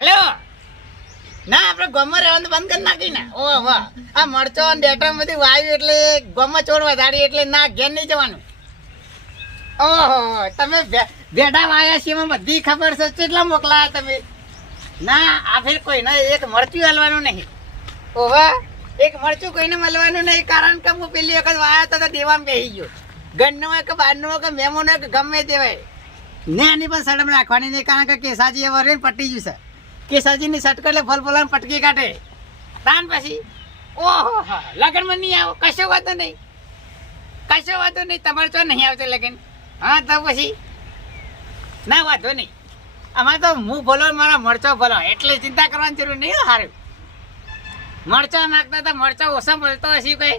Hello ના આપણે ગોમાં રહેવાનું બંધ કરી નાખી ને ઓ વાહ આ મરચો અને ડેટા બધી વાયુ એટલે ગોમાં ચોર વધારી એટલે ના ઘેર નહીં જવાનું ઓહો તમે ભેડા વાયા છે એમાં બધી ખબર છે કેટલા મોકલાયા તમે ના આ ફેર કોઈને એક મરચું હલવાનું નહીં ઓહો એક મરચું કોઈને મળવાનું નહીં કારણ કે હું પેલી વખત વાયા તો દેવામાં બેસી ગયો ઘરનો હોય કે બહારનો હોય કે મહેમાન હોય કે ગમે તે હોય ને એની પણ શરમ રાખવાની નહીં કારણ કે કેસાજી એ વરે પટી ગયું છે કેસાજીની સટક એટલે ફલ ફલાને પટકી કાઢે તાન પછી ઓહો લગ્નમાં નહીં આવો કશો વાતો નહીં તમારે તો નહીં આવતો લગ્ન હા તો પછી ના વાંધો નહીં અમારે તો હું ભલો મારા મરચો ભલો એટલે ચિંતા કરવાની જરૂર નહીં સારું મરચા નાખતા તો મરચા ઓછા મળતો હશે કઈ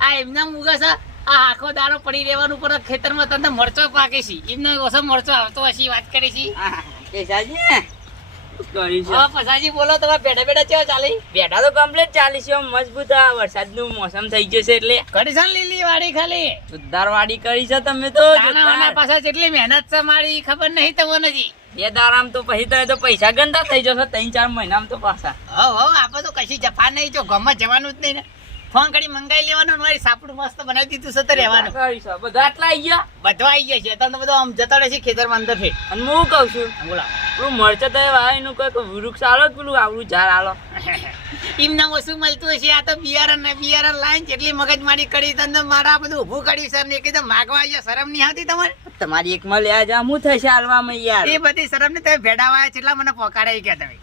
આ એમના મુગા છે આ આખો દાડો પડી રહેવાનું પર ખેતરમાં તમને મરચો પાકે છે એમને ઓછો મરચો આવતો હશે વાત કરી છે પસાજી બોલો તમારે બેઠા બેઠા કેવા ચાલી બેઠા તો કમ્પ્લીટ ચાલી છે મજબૂત આ વરસાદનું મોસમ થઈ ગયું છે એટલે કરી છે લીલી વાડી ખાલી સુધાર વાડી કરી છે તમે તો પાછા જેટલી મહેનત છે મારી ખબર નહીં તમને જી બે દારામ તો પછી તો પૈસા ગંદા થઈ જશે 3-4 મહિનામાં તો પાછા હવ આપણે તો કશી જફા નહીં જો ગમત જવાનું જ નહીં ને ફોન કરી મંગાઈ લેવાનું મારી સાપડું મસ્ત બનાવી દીધું છે તો રહેવાનું બધા આટલા આવી ગયા બધો આવી ગયા છે તમને બધો આમ જતા રહેશે ખેતરમાં અંદર ફેર અને હું કહું છું બોલા પેલું મરચા તો એનું કઈક વૃક્ષ આલો પેલું આવડું ઝાડ આલો એમના ઓછું મળતું હશે આ તો બિયારણ લાઈન જેટલી મગજમારી કરી તમને મારા બધું ઊભું કર્યું સર ને એકદમ માગવા આવ્યા શરમ નહીં આવતી તમારે તમારી એક માં લ્યા જા હું થશે હાલવામાં યાર એ બધી શરમ ને તમે ભેડાવાયા કેટલા મને પોકાડાઈ ગયા તમે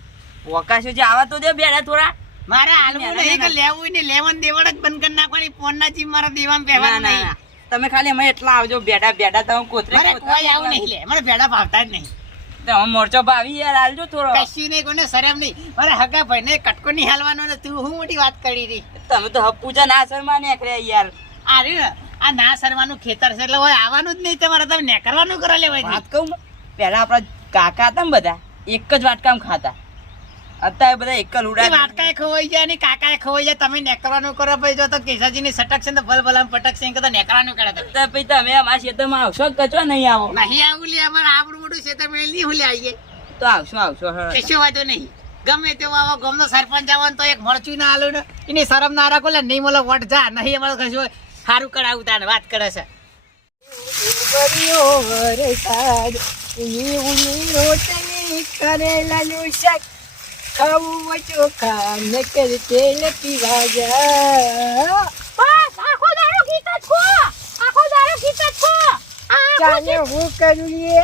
પોકાશો જે આવા તો દે બેડા થોડા મારે હાલવું નહીં કે લેવું ને લેવન દેવડ જ બંધ કરી નાખવાની ફોન ના ચીમ મારા દેવામાં પહેવાનું નહીં તમે ખાલી અમે એટલા આવજો બેડા તમે કોતરે કોઈ આવું નહીં લે મને ભેડા ભાવતા જ નહીં મોરચો ભાવી યાર હાલજો થોડો કશું નહીં કોને શરમ નહીં મારે હગા ભાઈ ને કટકો નહીં હાલવાનો ને તું હું મોટી વાત કરી રહી તમે તો હપુજા ના શરમા નીકળે યાર આ ના શરમાનું ખેતર છે એટલે હોય આવવાનું જ નહીં તમારે તમે નેકરવાનું કરો લેવાય વાત કહું પેલા આપડા કાકા હતા ને બધા એક જ વાટકામ ખાતા અત્યારે બધા એક જ ઉડા વાટકાએ ખોવાઈ જાય ને કાકાએ ખોવાઈ જાય તમે નેકરવાનું કરો ભાઈ જો તો કેસાજી ની સટક છે ને ભલ ભલામ પટક છે કે નેકરવાનું કરે પછી તમે અમારા ક્ષેત્રમાં આવશો કચવા નહીં આવો નહીં આવું લે અમારે આવડું મોટું ક્ષેત્ર મેળ નહીં હું લે આવીએ તો આવશો કશો વાંધો નહીં ગમે તેવો આવો ગામનો સરપંચ આવવાનો તો એક મરચું ના આલો ને એની શરમ ના રાખો લે નહીં મળો વટ જા નહીં અમારે કશું સારું કરાવું તાને વાત કરે છે ખાવું ચોખા ન કરતે નથી વાજા બસ આખો દાડો ગીત છો ચાલે હું કરું લે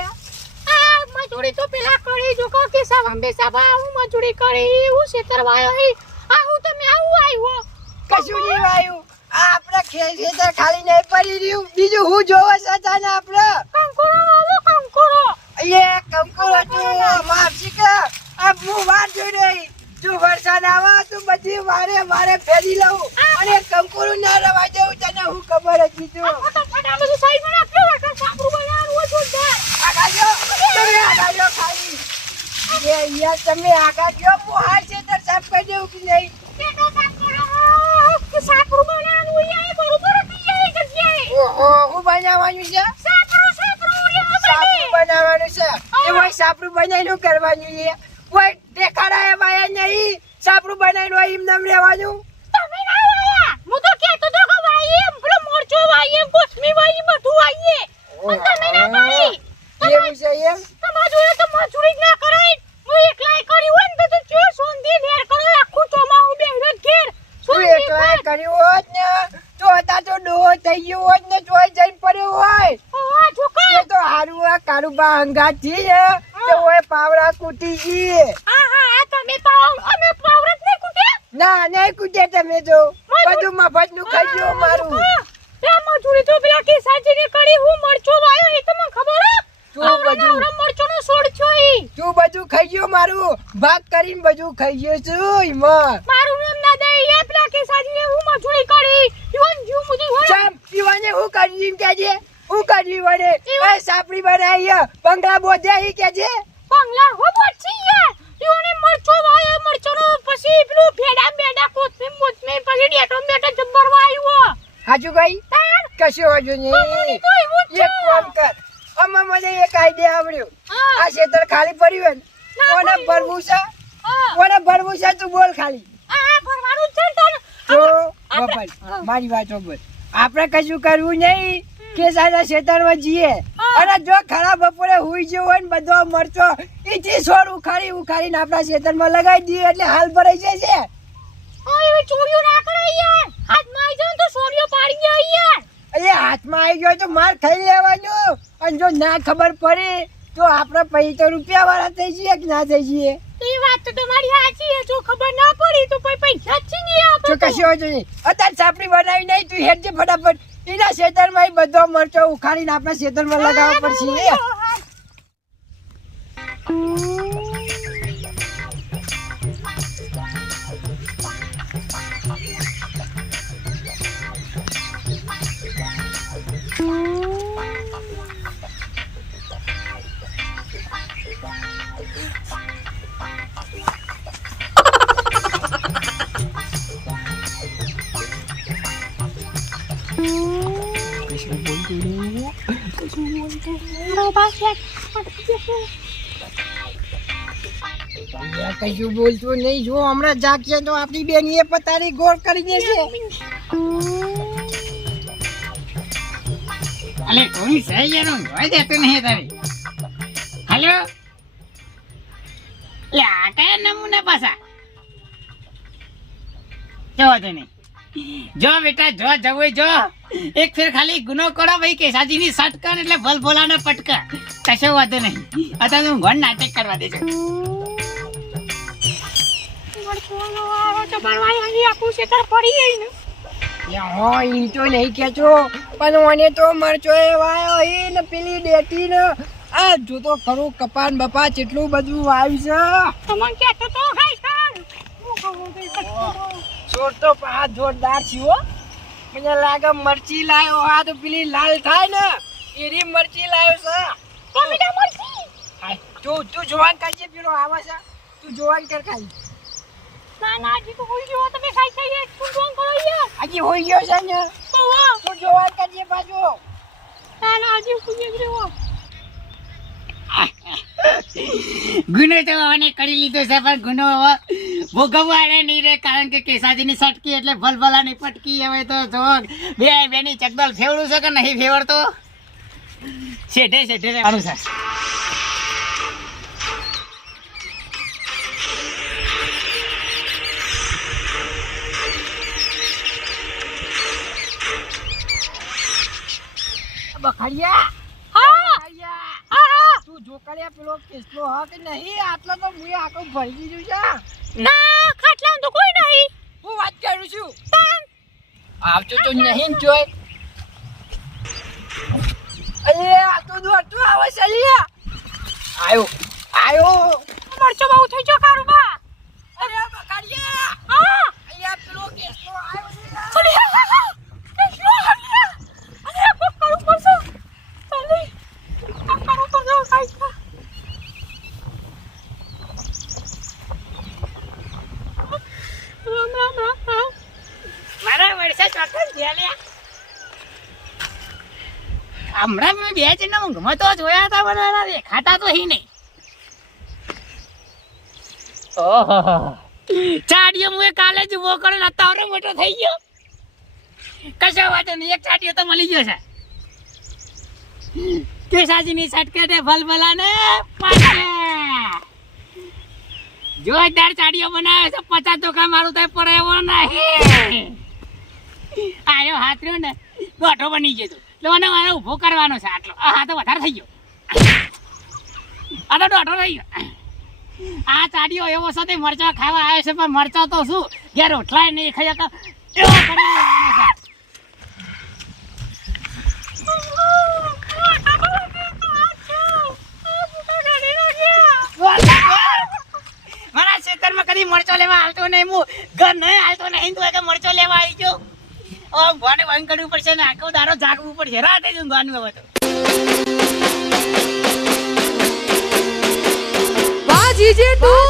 આ મજૂરી તો પેલા કરી જો કે સાંભે સાબા હું મજૂરી કરી હું છેતરવાયો હે આ હું તમે આવું આવ્યો કશું નહીં વાયું આપણે ખેતર ખાલી નહીં પડી રહ્યું બીજું હું જોવે છે જાને આપણે કંકોરો એ કંકોરો તો માફી કે આ હું વાત જોઈ રહી જો વરસાદ આવે તો બધી વારે ફેરી લઉં અને કંકોરો ના રવા દેવું તને હું ખબર હતી તો બધું સહી મને આપ્યો વરસાદ સાપરું બનાવવાનું જોરદાર આગાજો તમે આગાજો ખાલી એ યાર તમે આગાજો હું હાલ છે તો સાફ કરી દેવું કે નહીં બેટો સાફ કરો કે સાપરું બનાવવાનું યાર બરોબર હતી એ જગ્યાએ ઓહો હું બનાવવાનું છે સાપરું બનાવવાનું છે એ ભાઈ સાપરું બનાવીને કરવાનું છે કોઈ દેખાડાય વાયા નહીં સાપરું બનાવીને હોય એમ નામ રહેવાનું તમે ના વાયા હું તો કહેતો તો કે વાયે પેલો મોરચો વાયે કોથમી વાયે બધું વાયે પણ તમે ના પાડી એવું છે એમ તમાર જોડે તો મજૂરી જ ના કરાય હું એકલાય કરી હોય ને તો ચો સોંધી લેર કરો આખું ચોમાહું બેહરો ઘેર તું એકલાય કર્યું હોત ને તો હતા તો ડો થઈ ગયો હોત ને જોઈ જઈને પડ્યો હોય ઓવા ઠોકા એ તો હારું આ કારુબા હંગાત થી ને તો ઓય પાવડા કૂટી ગઈ હા તમે અમે પાવડા જ નહીં કૂટે ના નહીં કૂટે તમે જો બધું મફત નું ખાઈ ગયો મારું તે મજૂરી તો પેલા કે સાચી ને કરી હું મરચો વાયો એ તમને ખબર હે તું બધું મરચો નો છોડ છો ઈ તું બધું ખાઈ ગયો મારું ભાગ કરીને બધું ખાઈ ગયો છું ઈમાં મારું નામ ના દે એ પેલા કે સાચી ને હું મજૂરી કરી ઈવન જીવ મુજી હોય ચમ ઈવાને હું કરી કેજે હું કરી વડે એ સાપડી બનાવી બંગલા બોધ્યા ઈ કેજે બંગલા હો બોછી યાર ઈવને મરચો વાયો મરચો નો પછી પેલું ભેડા બેડા કોથમી મોથમી પછી ડેટો બેટો જબ્બર વાયો હાચું કઈ કશું વાંધો નહીં. એક કામ કર, આમાં મને એક આઈડિયા આવડ્યો. આ ખેતર ખાલી પડ્યું હોય ને, કોને ભરવું છે તું બોલ ખાલી. તો બપોર મારી વાત સાંભળ. આપણે કશું કરવું નહીં, કેસાના ખેતરમાં જઈએ અને જો ખરા બપોરે હુઈ ગયો હોય ને બધો મરચો ઈથી છોડ ઉખાડીને આપણા ખેતરમાં લગાવી દઈએ એટલે હાલ ભરાઈ જશે. હાથમાં આવી ગયો તો માર ખાઈ લેવાનું, અને જો ના ખબર પડે તો આપણે પછી તો રૂપિયા વાળા થઈ જઈએ કે ના થઈ જઈએ. તો કશું વાંધો નહીં. અત્યારે સાપડી બનાવી નહીં, તું હેડજે ફટાફટ. એના ખેતરમાં બધો મરચો ઉખાડીને આપણા ખેતરમાં લગાવવા પડશે. કશું બોલતું નહીં, જો હમણાં જાગશે તો આપણી બેન એ પતારી ગોળ કરી દેશે. અલે કોઈ સહી એનું જોઈ દેતું નહીં તારી. હાલો લે આ કયા નમૂના પાછા જો તને જો બેટા જો જવું જો એક ફેર ખાલી ગુનો કરો ભાઈ કેસાજી ની સટકન એટલે ભલ ભોલાના પટકા કશો વાંધો નહીં. અત્યારે હું ઘણ નાટક કરવા દેજો. એમ તો નહીં કેતો, પણ મને તો મરચો વાયો એ ને પેલી ડેટી ને આ જોતો ખરું કપાન બપા કેટલું બધું વાવ્યું છે. છોડ તો પા જોરદાર થયો. મને લાગે મરચી લાયો. આ તો પેલી લાલ થાય ને એરી મરચી લાયો છે. તું જોવાન કરજે, પેલો આવે છે તું જોવાન કર ખાલી. હજી હોઈ ગયો છે ને તું જોવાન કરજે પાછો. ગુનો તો મને કરી લીધો છે, પણ ગુનો ભોગવવાડે નહીં રે, કારણ કે કેસાજીની સટકી એટલે ભલભલાની પટકી. હવે તો જો બેની ચકદલ ફેવડું છે કે નહીં ફેવડતો, શેઠે સારું છે. બખાડિયા તું જોકળિયા પેલો કેસલો હા કે નહીં? આટલો તો મુએ આખો ભરી દીધું છે. હું વાત કરું છું. આવતો તો નહીં જોઈ. અરે આ તો દોડતું આવે છે. આયો મરચો બહુ થઈ ગયો કારુબા. અરે બખાડિયા અહીંયા પેલો કેસલો આવ્યો. હમણાં મેં બે જણને ઊંઘમાં તો જોયા હતા, પણ દેખાતા તો નહીં. ઓહો ચાડિયો હું કાલે જ ઉભો કર્યો ને અત્યારે મોટો થઈ ગયો. કશો વાંધો નહીં, એક ચાડિયો તો મળી ગયો છે. કેસાજીની સટકેટે ભલભલાને પાછે જોરદાર ચાડિયો બનાવ્યો છે. 50 ધોકા મારું તો પર એવો નહીં. આયો હાથ રહ્યો ને દોઢો બની ગયો એટલે મને મારે ઊભો કરવાનો છે. આટલો આ તો વધારે થઈ ગયો, આ તો દોઢો થઈ ગયો. આ ચાડિયો એવો સાથે મરચા ખાવા આવ્યો છે, પણ મરચા તો શું ઘેર રોટલા નહીં ખાઈ એવો કરી લેવાનો છે. મારા ખેતરમાં કદી મરચો લેવા આવતો નહીં, હું ઘર નહીં આવતો નહીં, તું કે મરચો લેવા આવી ગયો. ભોને બંધ કરવું પડશે ને આખો દારો જાગવું પડશે. રાતે જ ઊંઘવાનું હવે તો. વાહ જીજે તું